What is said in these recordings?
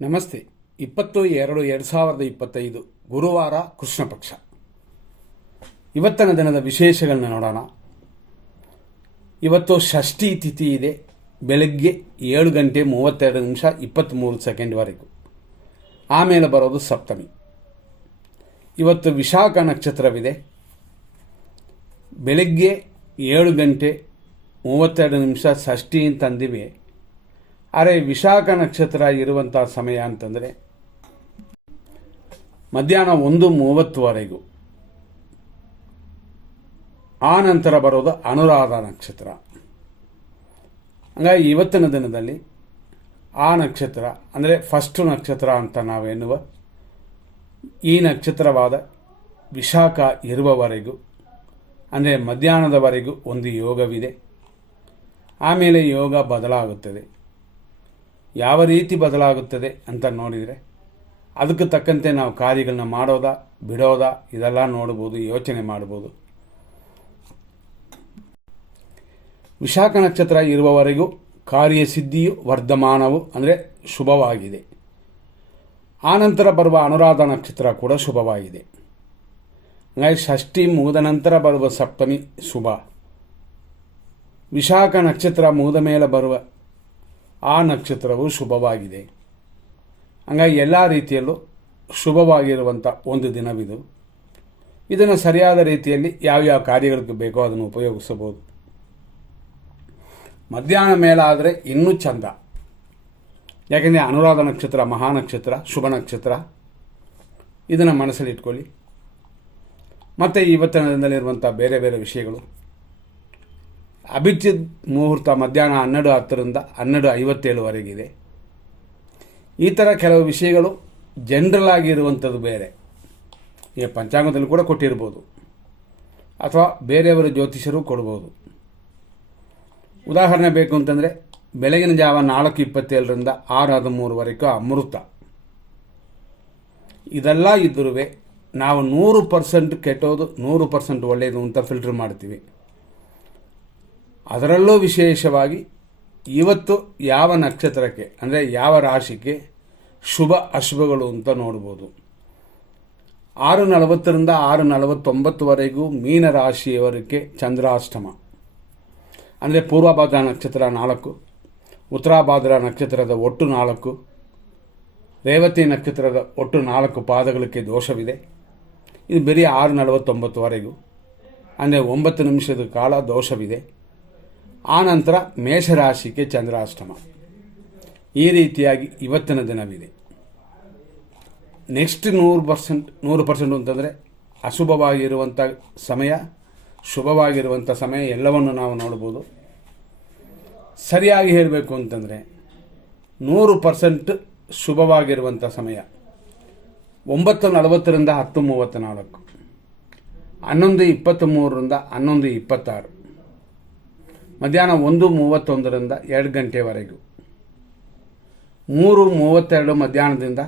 ನಮಸ್ತೆ. 20/2/2025 ಗುರುವಾರ ಕೃಷ್ಣ ಪಕ್ಷ. ಇವತ್ತಿನ ದಿನದ ವಿಶೇಷಗಳನ್ನ ನೋಡೋಣ. ಇವತ್ತು ಷಷ್ಠಿ ತಿಥಿ ಇದೆ. ಬೆಳಗ್ಗೆ 7:32:23 ಆಮೇಲೆ ಬರೋದು ಸಪ್ತಮಿ. ಇವತ್ತು ವಿಶಾಖ ನಕ್ಷತ್ರವಿದೆ. ಬೆಳಗ್ಗೆ 7:32 ಷಷ್ಠಿ ಅಂತಂದಿವೆ. ಆದರೆ ವಿಶಾಖ ನಕ್ಷತ್ರ ಇರುವಂಥ ಸಮಯ ಅಂತಂದರೆ ಮಧ್ಯಾಹ್ನ 1:30 ಆ ನಂತರ ಬರೋದು ಅನುರಾಧ ನಕ್ಷತ್ರ. ಹಂಗಾಗಿ ಇವತ್ತಿನ ದಿನದಲ್ಲಿ ಆ ನಕ್ಷತ್ರ ಅಂದರೆ ಫಸ್ಟ್ ನಕ್ಷತ್ರ ಅಂತ ನಾವೆನ್ನುವ ಈ ನಕ್ಷತ್ರವಾದ ವಿಶಾಖ ಇರುವವರೆಗೂ ಅಂದರೆ ಮಧ್ಯಾಹ್ನದವರೆಗೂ ಒಂದು ಯೋಗವಿದೆ. ಆಮೇಲೆ ಯೋಗ ಬದಲಾಗುತ್ತದೆ. ಯಾವ ರೀತಿ ಬದಲಾಗುತ್ತದೆ ಅಂತ ನೋಡಿದರೆ ಅದಕ್ಕೆ ತಕ್ಕಂತೆ ನಾವು ಕಾರ್ಯಗಳನ್ನ ಮಾಡೋದಾ ಬಿಡೋದಾ ಇದೆಲ್ಲ ನೋಡ್ಬೋದು, ಯೋಚನೆ ಮಾಡ್ಬೋದು. ವಿಶಾಖ ನಕ್ಷತ್ರ ಇರುವವರೆಗೂ ಕಾರ್ಯಸಿದ್ಧಿಯು ವರ್ಧಮಾನವು ಅಂದರೆ ಶುಭವಾಗಿದೆ. ಆನಂತರ ಬರುವ ಅನುರಾಧ ನಕ್ಷತ್ರ ಕೂಡ ಶುಭವಾಗಿದೆ. ಹಾಗಾಗಿ ಷಷ್ಠಿ ಮುಗಿದ ನಂತರ ಬರುವ ಸಪ್ತಮಿ ಶುಭ. ವಿಶಾಖ ನಕ್ಷತ್ರ ಮುಗಿದ ಮೇಲೆ ಬರುವ ಆ ನಕ್ಷತ್ರವು ಶುಭವಾಗಿದೆ. ಹಂಗಾಗಿ ಎಲ್ಲ ರೀತಿಯಲ್ಲೂ ಶುಭವಾಗಿರುವಂಥ ಒಂದು ದಿನವಿದು. ಇದನ್ನು ಸರಿಯಾದ ರೀತಿಯಲ್ಲಿ ಯಾವ್ಯಾವ ಕಾರ್ಯಗಳಿಗೆ ಬೇಕೋ ಅದನ್ನು ಉಪಯೋಗಿಸಬಹುದು. ಮಧ್ಯಾಹ್ನ ಮೇಲಾದರೆ ಇನ್ನೂ ಚಂದ. ಯಾಕೆಂದರೆ ಅನುರಾಧ ನಕ್ಷತ್ರ ಮಹಾನಕ್ಷತ್ರ, ಶುಭ ನಕ್ಷತ್ರ. ಇದನ್ನು ಮನಸ್ಸಲ್ಲಿ ಇಟ್ಕೊಳ್ಳಿ. ಮತ್ತು ಇವತ್ತಿನ ದಿನದಲ್ಲಿರುವಂಥ ಬೇರೆ ಬೇರೆ ವಿಷಯಗಳು. ಅಭಿಜಿತ್ ಮುಹೂರ್ತ ಮಧ್ಯಾಹ್ನ 12:10 12:57 ಈ ಥರ ಕೆಲವು ವಿಷಯಗಳು ಜನರಲ್ ಆಗಿರುವಂಥದ್ದು ಬೇರೆ. ಈಗ ಪಂಚಾಂಗದಲ್ಲಿ ಕೂಡ ಕೊಟ್ಟಿರ್ಬೋದು ಅಥವಾ ಬೇರೆಯವರ ಜ್ಯೋತಿಷರು ಕೊಡ್ಬೋದು. ಉದಾಹರಣೆ ಬೇಕು ಅಂತಂದರೆ ಬೆಳಗಿನ ಜಾವ 4:27 6:13 ಅಮೃತ. ಇದೆಲ್ಲ ಇದ್ದರೂ ನಾವು 100% ಕೆಟ್ಟೋದು 100% ಒಳ್ಳೆಯದು ಅಂತ ಫಿಲ್ಟರ್ ಮಾಡ್ತೀವಿ. ಅದರಲ್ಲೂ ವಿಶೇಷವಾಗಿ ಇವತ್ತು ಯಾವ ನಕ್ಷತ್ರಕ್ಕೆ ಅಂದರೆ ಯಾವ ರಾಶಿಗೆ ಶುಭ ಅಶುಭಗಳು ಅಂತ ನೋಡ್ಬೋದು. 6:40 6:49 ಮೀನ ರಾಶಿಯವರಿಗೆ ಚಂದ್ರಾಷ್ಟಮ. ಅಂದರೆ ಪೂರ್ವಭಾದ್ರ ನಕ್ಷತ್ರ 4, ಉತ್ತರಾಭಾದ್ರ ನಕ್ಷತ್ರದ ಒಟ್ಟು 4, ರೇವತಿ ನಕ್ಷತ್ರದ ಒಟ್ಟು 4 ಪಾದಗಳಿಗೆ ದೋಷವಿದೆ. ಇದು ಬರೀ 6:49 ಅಂದರೆ 9 ನಿಮಿಷದ ಕಾಲ ದೋಷವಿದೆ. ಆನಂತರ ಮೇಷರಾಶಿಗೆ ಚಂದ್ರಾಷ್ಟಮ. ಈ ರೀತಿಯಾಗಿ ಇವತ್ತಿನ ದಿನವಿದೆ. ನೆಕ್ಸ್ಟ್ 100% ಅಂತಂದರೆ ಅಶುಭವಾಗಿರುವಂಥ ಸಮಯ, ಶುಭವಾಗಿರುವಂಥ ಸಮಯ ಎಲ್ಲವನ್ನು ನಾವು ನೋಡ್ಬೋದು. ಸರಿಯಾಗಿ ಹೇಳಬೇಕು ಅಂತಂದರೆ 100% ಶುಭವಾಗಿರುವಂಥ ಸಮಯ 9:40 10:34, 11:23 11:26, ಮಧ್ಯಾಹ್ನ 1:31 2 3:32 ಮಧ್ಯಾಹ್ನದಿಂದ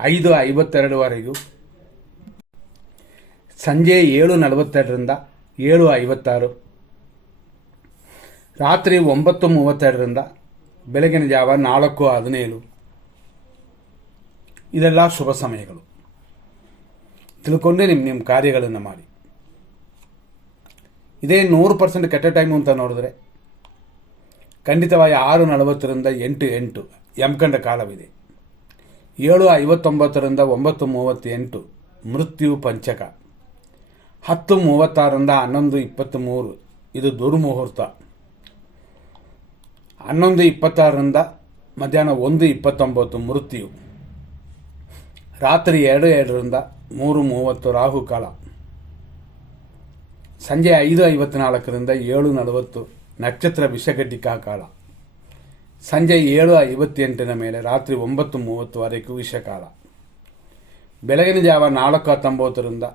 5:52 ಸಂಜೆ 7:42 7:56, ರಾತ್ರಿ 9:32 ಬೆಳಗಿನ ಜಾವ 4:17. ಇದೆಲ್ಲ ಶುಭ ಸಮಯಗಳು. ತಿಳ್ಕೊಂಡೇ ನಿಮ್ಮ ಕಾರ್ಯಗಳನ್ನು ಮಾಡಿ. ಇದೇ 100% ಕೆಟ್ಟ ಟೈಮು ಅಂತ ನೋಡಿದ್ರೆ ಖಂಡಿತವಾಗಿ 6:40 8 ಯಮಕಂಡ ಕಾಲವಿದೆ. 7:59 9:38 ಮೃತ್ಯು ಪಂಚಕ. 10:36 11:23 ಇದು ದುರ್ಮುಹೂರ್ತ. 11:26 ಮಧ್ಯಾಹ್ನ 1:29 ಮೃತ್ಯು. ರಾತ್ರಿ 2:07 3:30 ರಾಹುಕಾಲ. ಸಂಜೆ 5:54 7:40 ನಕ್ಷತ್ರ ವಿಷಘಟಿಕಾ ಕಾಲ. ಸಂಜೆ 7:58 ಮೇಲೆ ರಾತ್ರಿ 9:30 ವಿಷಕಾಲ. ಬೆಳಗಿನ ಜಾವ 4:19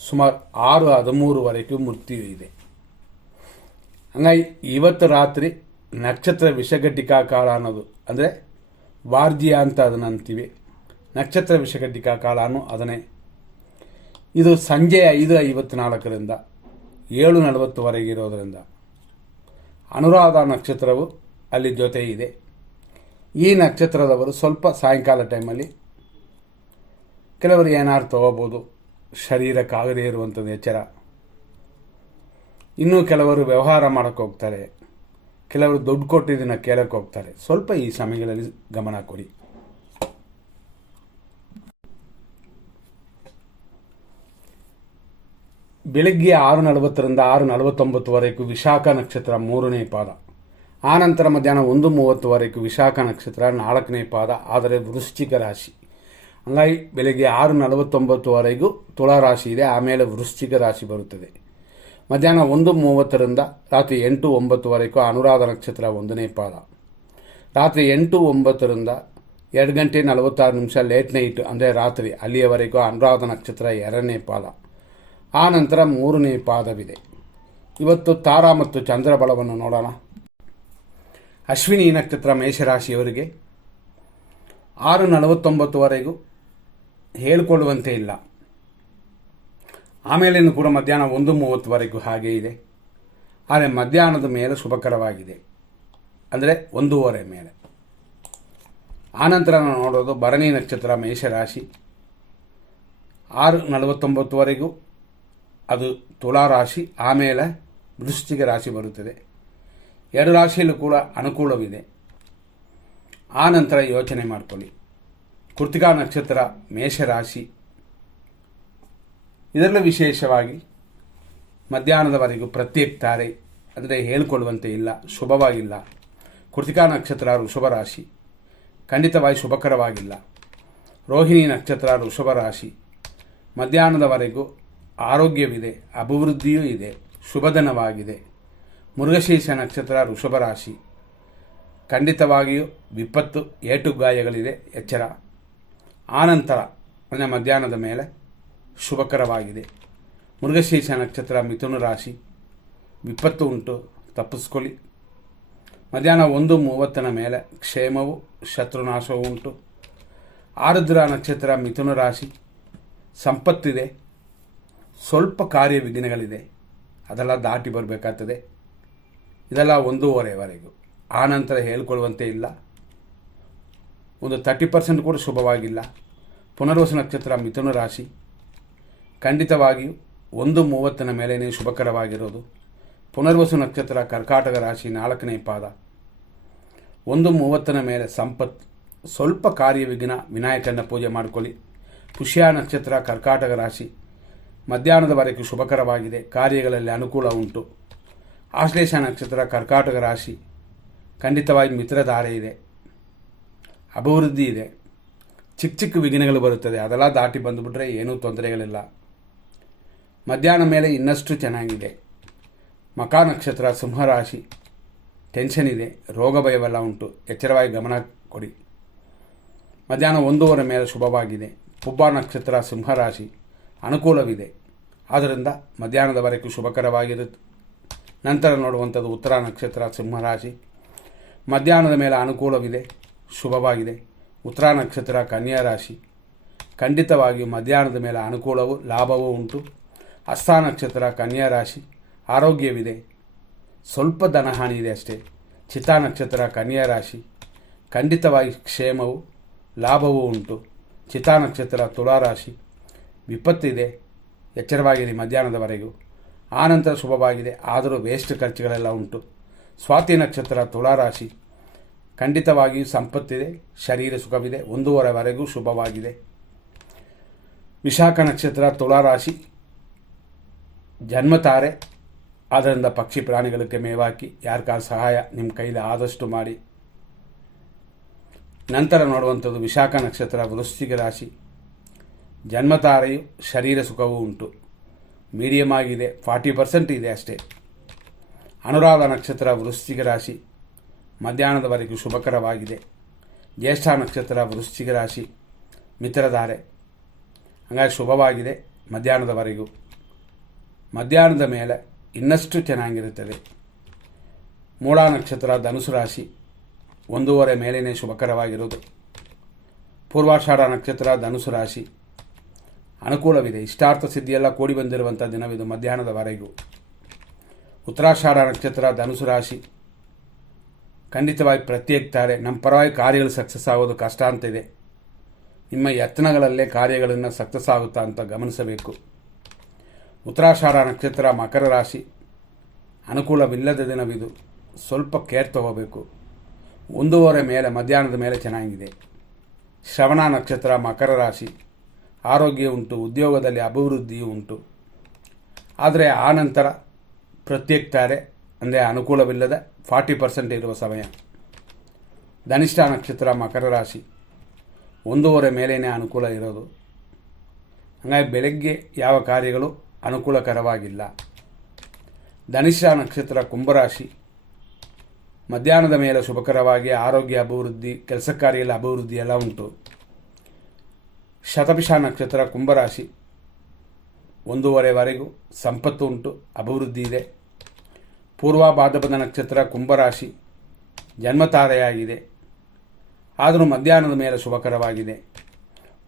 ಸುಮಾರು 6:13 ಮೃತ್ಯು ಇದೆ. ಹಂಗಾಗಿ ಇವತ್ತು ರಾತ್ರಿ ನಕ್ಷತ್ರ ವಿಷಘಟಿಕಾ ಕಾಲ ಅನ್ನೋದು ಅಂದರೆ ವಾರ್ಜಿಯ ಅಂತ ಅದನ್ನು ಅಂತೀವಿ. ನಕ್ಷತ್ರ ವಿಷಘಟಿಕಾ ಕಾಲ ಅನ್ನೋ ಅದನ್ನೇ. ಇದು ಸಂಜೆ 5:54 7:40 ಇರೋದರಿಂದ ಅನುರಾಧ ನಕ್ಷತ್ರವು ಅಲ್ಲಿ ಜೊತೆ ಇದೆ. ಈ ನಕ್ಷತ್ರದವರು ಸ್ವಲ್ಪ ಸಾಯಂಕಾಲ ಟೈಮಲ್ಲಿ ಕೆಲವರು ಏನಾದ್ರು ತಗೋಬೋದು, ಶರೀರಕ್ಕಾಗದೇ ಇರುವಂಥದ್ದು ಎಚ್ಚರ. ಇನ್ನೂ ಕೆಲವರು ವ್ಯವಹಾರ ಮಾಡೋಕ್ಕೆ ಹೋಗ್ತಾರೆ, ಕೆಲವರು ದುಡ್ಡು ಕೊಟ್ಟಿದ್ದನ್ನು ಕೇಳಕ್ಕೆ ಹೋಗ್ತಾರೆ. ಸ್ವಲ್ಪ ಈ ಸಮಯಗಳಲ್ಲಿ ಗಮನ ಕೊಡಿ. ಬೆಳಗ್ಗೆ 6:40ರಿಂದ 6:49ವರೆಗೂ ವಿಶಾಖ ನಕ್ಷತ್ರ 3ನೇ ಪಾದ. ಆನಂತರ ಮಧ್ಯಾಹ್ನ 1:30ವರೆಗೂ ವಿಶಾಖ ನಕ್ಷತ್ರ 4ನೇ ಪಾದ, ಆದರೆ ವೃಶ್ಚಿಕ ರಾಶಿ. ಹಂಗಾಗಿ ಬೆಳಗ್ಗೆ 6:49ವರೆಗೂ ತುಳಾ ರಾಶಿ ಇದೆ, ಆಮೇಲೆ ವೃಶ್ಚಿಕ ರಾಶಿ ಬರುತ್ತದೆ. ಮಧ್ಯಾಹ್ನ 1:30ರಿಂದ ರಾತ್ರಿ 8-9ವರೆಗೂ ಅನುರಾಧ ನಕ್ಷತ್ರ 1ನೇ ಪಾದ. ರಾತ್ರಿ 8-9ರಿಂದ 2 ಗಂಟೆ 46 ನಿಮಿಷ ಲೇಟ್ ನೈಟ್ ಅಂದರೆ ರಾತ್ರಿ, ಅಲ್ಲಿಯವರೆಗೂ ಅನುರಾಧ ನಕ್ಷತ್ರ 2ನೇ ಪಾದ. ಆ ನಂತರ 3ನೇ ಪಾದವಿದೆ. ಇವತ್ತು ತಾರಾ ಮತ್ತು ಚಂದ್ರ ಬಲವನ್ನು ನೋಡೋಣ. ಅಶ್ವಿನಿ ನಕ್ಷತ್ರ ಮೇಷರಾಶಿಯವರಿಗೆ 6:49ವರೆಗೂ ಹೇಳಿಕೊಳ್ಳುವಂತೆ ಇಲ್ಲ. ಆಮೇಲೇನು ಕೂಡ ಮಧ್ಯಾಹ್ನ 1:30ವರೆಗೂ ಹಾಗೆ ಇದೆ. ಆದರೆ ಮಧ್ಯಾಹ್ನದ ಮೇಲೆ ಶುಭಕರವಾಗಿದೆ, ಅಂದರೆ 1:30 ಮೇಲೆ. ಆನಂತರ ನಾವು ನೋಡೋದು ಭರಣಿ ನಕ್ಷತ್ರ ಮೇಷರಾಶಿ. 6:49ವರೆಗೂ ಅದು ತುಲಾ ರಾಶಿ, ಆಮೇಲೆ ವೃಶ್ಚಿಕ ರಾಶಿ ಬರುತ್ತದೆ. 2 ರಾಶಿಯಲ್ಲೂ ಕೂಡ ಅನುಕೂಲವಿದೆ. ಆ ನಂತರ ಯೋಚನೆ ಮಾಡಿಕೊಳ್ಳಿ. ಕೃತಿಕಾ ನಕ್ಷತ್ರ ಮೇಷರಾಶಿ, ಇದರಲ್ಲೂ ವಿಶೇಷವಾಗಿ ಮಧ್ಯಾಹ್ನದವರೆಗೂ ಪ್ರತ್ಯೇಕ ತಾರೆ, ಅಂದರೆ ಹೇಳಿಕೊಳ್ಳುವಂತೆ ಇಲ್ಲ, ಶುಭವಾಗಿಲ್ಲ. ಕೃತಿಕಾ ನಕ್ಷತ್ರ ವೃಷಭ ರಾಶಿ, ಖಂಡಿತವಾಗಿ ಶುಭಕರವಾಗಿಲ್ಲ. ರೋಹಿಣಿ ನಕ್ಷತ್ರ ವೃಷಭ ರಾಶಿ, ಮಧ್ಯಾಹ್ನದವರೆಗೂ ಆರೋಗ್ಯವಿದೆ, ಅಭಿವೃದ್ಧಿಯೂ ಇದೆ, ಶುಭದಿನವಾಗಿದೆ. ಮೃಗಶೀರ್ಷ ನಕ್ಷತ್ರ ವೃಷಭ ರಾಶಿ, ಖಂಡಿತವಾಗಿಯೂ ವಿಪತ್ತು, ಏಟುಗಾಯಗಳಿದೆ, ಎಚ್ಚರ. ಆನಂತರ ಅಂದರೆ ಮಧ್ಯಾಹ್ನದ ಮೇಲೆ ಶುಭಕರವಾಗಿದೆ. ಮೃಗಶೀರ್ಷ ನಕ್ಷತ್ರ ಮಿಥುನ ರಾಶಿ, ವಿಪತ್ತು ಉಂಟು, ತಪ್ಪಿಸ್ಕೊಳ್ಳಿ. ಮಧ್ಯಾಹ್ನ 1:30ನ ಮೇಲೆ ಕ್ಷೇಮವು, ಶತ್ರುನಾಶವೂ ಉಂಟು. ಆರುದ್ರ ನಕ್ಷತ್ರ ಮಿಥುನ ರಾಶಿ, ಸಂಪತ್ತಿದೆ, ಸ್ವಲ್ಪ ಕಾರ್ಯ ವಿಘ್ನಗಳಿದೆ, ಅದೆಲ್ಲ ದಾಟಿ ಬರಬೇಕಾಗ್ತದೆ. ಇದೆಲ್ಲ 1:30ವರೆಗೂ. ಆ ನಂತರ ಹೇಳ್ಕೊಳ್ಳುವಂತೆ ಇಲ್ಲ. ಒಂದು 30% ಕೂಡ ಶುಭವಾಗಿಲ್ಲ. ಪುನರ್ವಸು ನಕ್ಷತ್ರ ಮಿಥುನ ರಾಶಿ, ಖಂಡಿತವಾಗಿಯೂ 1:30ನ ಮೇಲೇ ಶುಭಕರವಾಗಿರೋದು. ಪುನರ್ವಸು ನಕ್ಷತ್ರ ಕರ್ಕಾಟಕ ರಾಶಿ 4ನೇ ಪಾದ. 1:30ನ ಮೇಲೆ ಸಂಪತ್ತು, ಸ್ವಲ್ಪ ಕಾರ್ಯವಿಘ್ನ, ವಿನಾಯಕನ ಪೂಜೆ ಮಾಡಿಕೊಳ್ಳಿ. ಪುಷ್ಯ ನಕ್ಷತ್ರ ಕರ್ಕಾಟಕ ರಾಶಿ, ಮಧ್ಯಾಹ್ನದವರೆಗೂ ಶುಭಕರವಾಗಿದೆ, ಕಾರ್ಯಗಳಲ್ಲಿ ಅನುಕೂಲ ಉಂಟು. ಆಶ್ಲೇಷ ನಕ್ಷತ್ರ ಕರ್ಕಾಟಕ ರಾಶಿ, ಖಂಡಿತವಾಗಿ ಮಿತ್ರಧಾರೆ ಇದೆ, ಅಭಿವೃದ್ಧಿ ಇದೆ. ಚಿಕ್ಕ ಚಿಕ್ಕ ವಿಘ್ನಗಳು ಬರುತ್ತದೆ, ಅದೆಲ್ಲ ದಾಟಿ ಬಂದುಬಿಟ್ರೆ ಏನೂ ತೊಂದರೆಗಳಿಲ್ಲ. ಮಧ್ಯಾಹ್ನ ಮೇಲೆ ಇನ್ನಷ್ಟು ಚೆನ್ನಾಗಿದೆ. ಮಕಾ ನಕ್ಷತ್ರ ಸಿಂಹರಾಶಿ, ಟೆನ್ಷನ್ ಇದೆ, ರೋಗ ಭಯವೆಲ್ಲ ಉಂಟು, ಎಚ್ಚರವಾಗಿ ಗಮನ ಕೊಡಿ. ಮಧ್ಯಾಹ್ನ 1:30 ಮೇಲೆ ಶುಭವಾಗಿದೆ. ಪುಬ್ಬ ನಕ್ಷತ್ರ ಸಿಂಹರಾಶಿ, ಅನುಕೂಲವಿದೆ, ಆದ್ದರಿಂದ ಮಧ್ಯಾಹ್ನದವರೆಗೂ ಶುಭಕರವಾಗಿರುತ್ತೆ. ನಂತರ ನೋಡುವಂಥದ್ದು ಉತ್ತರ ನಕ್ಷತ್ರ ಸಿಂಹರಾಶಿ, ಮಧ್ಯಾಹ್ನದ ಮೇಲೆ ಅನುಕೂಲವಿದೆ, ಶುಭವಾಗಿದೆ. ಉತ್ತರ ನಕ್ಷತ್ರ ಕನ್ಯಾ ರಾಶಿ, ಖಂಡಿತವಾಗಿಯೂ ಮಧ್ಯಾಹ್ನದ ಮೇಲೆ ಅನುಕೂಲವೂ ಲಾಭವೂ ಉಂಟು. ಹಸ್ತ ನಕ್ಷತ್ರ ಕನ್ಯಾ ರಾಶಿ, ಆರೋಗ್ಯವಿದೆ, ಸ್ವಲ್ಪ ಧನಹಾನಿ ಇದೆ ಅಷ್ಟೇ. ಚಿತ್ತಾ ನಕ್ಷತ್ರ ಕನ್ಯಾ ರಾಶಿ, ಖಂಡಿತವಾಗಿ ಕ್ಷೇಮವು ಲಾಭವೂ ಉಂಟು. ಚಿತ್ತಾ ನಕ್ಷತ್ರ ತುಲಾ ರಾಶಿ, ವಿಪತ್ತಿದೆ, ಎಚ್ಚರವಾಗಿರಿ ಮಧ್ಯಾಹ್ನದವರೆಗೂ. ಆನಂತರ ಶುಭವಾಗಿದೆ, ಆದರೂ ವೇಸ್ಟ್ ಖರ್ಚುಗಳೆಲ್ಲ ಉಂಟು. ಸ್ವಾತಿ ನಕ್ಷತ್ರ ತುಲಾ ರಾಶಿ, ಖಂಡಿತವಾಗಿಯೂ ಸಂಪತ್ತಿದೆ, ಶರೀರ ಸುಖವಿದೆ, 1:30ವರೆಗೂ ಶುಭವಾಗಿದೆ. ವಿಶಾಖ ನಕ್ಷತ್ರ ತುಲಾ ರಾಶಿ, ಜನ್ಮತಾರೆ, ಆದ್ದರಿಂದ ಪಕ್ಷಿ ಪ್ರಾಣಿಗಳಿಗೆ ಮೇವಾಕಿ, ಯಾರ ಸಹಾಯ ನಿಮ್ಮ ಕೈಲಿ ಆದಷ್ಟು ಮಾಡಿ. ನಂತರ ನೋಡುವಂಥದ್ದು ವಿಶಾಖ ನಕ್ಷತ್ರ ವೃಶ್ಚಿಕ ರಾಶಿ, ಜನ್ಮತಾರೆಯು ಶರೀರ ಸುಖವೂ ಉಂಟು, ಮೀಡಿಯಮ್ ಆಗಿದೆ, 40% ಇದೆ ಅಷ್ಟೇ. ಅನುರಾಧ ನಕ್ಷತ್ರ ವೃಶ್ಚಿಕ ರಾಶಿ, ಮಧ್ಯಾಹ್ನದವರೆಗೂ ಶುಭಕರವಾಗಿದೆ. ಜ್ಯೇಷ್ಠ ನಕ್ಷತ್ರ ವೃಶ್ಚಿಕ ರಾಶಿ, ಮಿತ್ರಧಾರೆ, ಹಾಗಾಗಿ ಶುಭವಾಗಿದೆ ಮಧ್ಯಾಹ್ನದವರೆಗೂ. ಮಧ್ಯಾಹ್ನದ ಮೇಲೆ ಇನ್ನಷ್ಟು ಚೆನ್ನಾಗಿರುತ್ತದೆ. ಮೂಲ ನಕ್ಷತ್ರ ಧನುಸು ರಾಶಿ, 1:30 ಮೇಲೇ ಶುಭಕರವಾಗಿರೋದು. ಪೂರ್ವಾಷಾಢ ನಕ್ಷತ್ರ ಧನುಸು ರಾಶಿ, ಅನುಕೂಲವಿದೆ, ಇಷ್ಟಾರ್ಥ ಸಿದ್ಧಿಯೆಲ್ಲ ಕೂಡಿ ಬಂದಿರುವಂಥ ದಿನವಿದು ಮಧ್ಯಾಹ್ನದವರೆಗೂ. ಉತ್ತರಾಷಾಢ ನಕ್ಷತ್ರ ಧನುಸು ರಾಶಿ, ಖಂಡಿತವಾಗಿ ಪ್ರತ್ಯೇಕಿಸ್ತಾರೆ. ನಮ್ಮ ಪರವಾಗಿ ಕಾರ್ಯಗಳು ಸಕ್ಸಸ್ ಆಗೋದು ಕಷ್ಟ ಅಂತಿದೆ. ನಿಮ್ಮ ಯತ್ನಗಳಲ್ಲೇ ಕಾರ್ಯಗಳನ್ನು ಸಕ್ಸಸ್ ಆಗುತ್ತಾ ಅಂತ ಗಮನಿಸಬೇಕು. ಉತ್ತರಾಷಾಢ ನಕ್ಷತ್ರ ಮಕರ ರಾಶಿ, ಅನುಕೂಲವಿಲ್ಲದ ದಿನವಿದು. ಸ್ವಲ್ಪ ಕೇರ್ ತಗೋಬೇಕು. 1:30 ಮೇಲೆ ಮಧ್ಯಾಹ್ನದ ಮೇಲೆ ಚೆನ್ನಾಗಿದೆ. ಶ್ರವಣ ನಕ್ಷತ್ರ ಮಕರ ರಾಶಿ, ಆರೋಗ್ಯ ಉಂಟು, ಉದ್ಯೋಗದಲ್ಲಿ ಅಭಿವೃದ್ಧಿಯೂ ಉಂಟು. ಆದರೆ ಆ ನಂತರ ಪ್ರತ್ಯೇಕಿಸ್ತಾರೆ, ಅಂದರೆ ಅನುಕೂಲವಿಲ್ಲದ 40% ಇರುವ ಸಮಯ. ಧನಿಷ್ಠ ನಕ್ಷತ್ರ ಮಕರ ರಾಶಿ, 1:30 ಮೇಲೇ ಅನುಕೂಲ ಇರೋದು. ಹಾಗಾಗಿ ಬೆಳಗ್ಗೆ ಯಾವ ಕಾರ್ಯಗಳು ಅನುಕೂಲಕರವಾಗಿಲ್ಲ. ಧನಿಷ್ಠ ನಕ್ಷತ್ರ ಕುಂಭರಾಶಿ, ಮಧ್ಯಾಹ್ನದ ಮೇಲೆ ಶುಭಕರವಾಗಿ ಆರೋಗ್ಯ ಅಭಿವೃದ್ಧಿ, ಕೆಲಸ ಕಾರ್ಯಗಳ ಅಭಿವೃದ್ಧಿ ಎಲ್ಲ ಉಂಟು. ಶತಭಿಷ ನಕ್ಷತ್ರ ಕುಂಭರಾಶಿ, 1:30ವರೆಗೂ ಸಂಪತ್ತು ಉಂಟು, ಅಭಿವೃದ್ಧಿ ಇದೆ. ಪೂರ್ವ ಭಾದ್ರಪದ ನಕ್ಷತ್ರ ಕುಂಭರಾಶಿ, ಜನ್ಮತಾರೆಯಾಗಿದೆ, ಆದರೂ ಮಧ್ಯಾಹ್ನದ ಮೇಲೆ ಶುಭಕರವಾಗಿದೆ.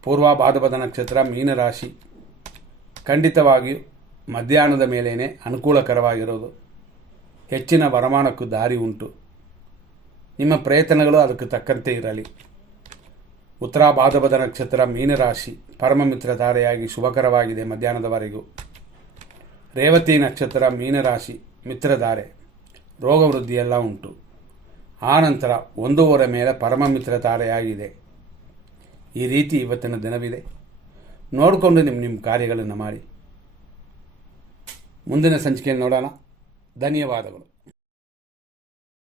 ಪೂರ್ವ ಭಾದ್ರಪದ ನಕ್ಷತ್ರ ಮೀನರಾಶಿ, ಖಂಡಿತವಾಗಿಯೂ ಮಧ್ಯಾಹ್ನದ ಮೇಲೇ ಅನುಕೂಲಕರವಾಗಿರೋದು. ಹೆಚ್ಚಿನ ವರಮಾನಕ್ಕೂ ದಾರಿ ಉಂಟು. ನಿಮ್ಮ ಪ್ರಯತ್ನಗಳು ಅದಕ್ಕೆ ತಕ್ಕಂತೆ ಇರಲಿ. ಉತ್ತರ ಭಾದ್ರಪದ ನಕ್ಷತ್ರ ಮೀನರಾಶಿ, ಪರಮಮಿತ್ರ ತಾರೆಯಾಗಿ ಶುಭಕರವಾಗಿದೆ ಮಧ್ಯಾಹ್ನದವರೆಗೂ. ರೇವತಿ ನಕ್ಷತ್ರ ಮೀನರಾಶಿ, ಮಿತ್ರಧಾರೆ, ರೋಗವೃದ್ಧಿಯೆಲ್ಲ ಉಂಟು. ಆನಂತರ 1:30 ಮೇಲೆ ಪರಮಮಿತ್ರ ತಾರೆಯಾಗಿದೆ. ಈ ರೀತಿ ಇವತ್ತಿನ ದಿನವಿದೆ. ನೋಡಿಕೊಂಡು ನಿಮ್ಮ ಕಾರ್ಯಗಳನ್ನು ಮಾಡಿ. ಮುಂದಿನ ಸಂಚಿಕೆಯನ್ನು ನೋಡೋಣ. ಧನ್ಯವಾದಗಳು.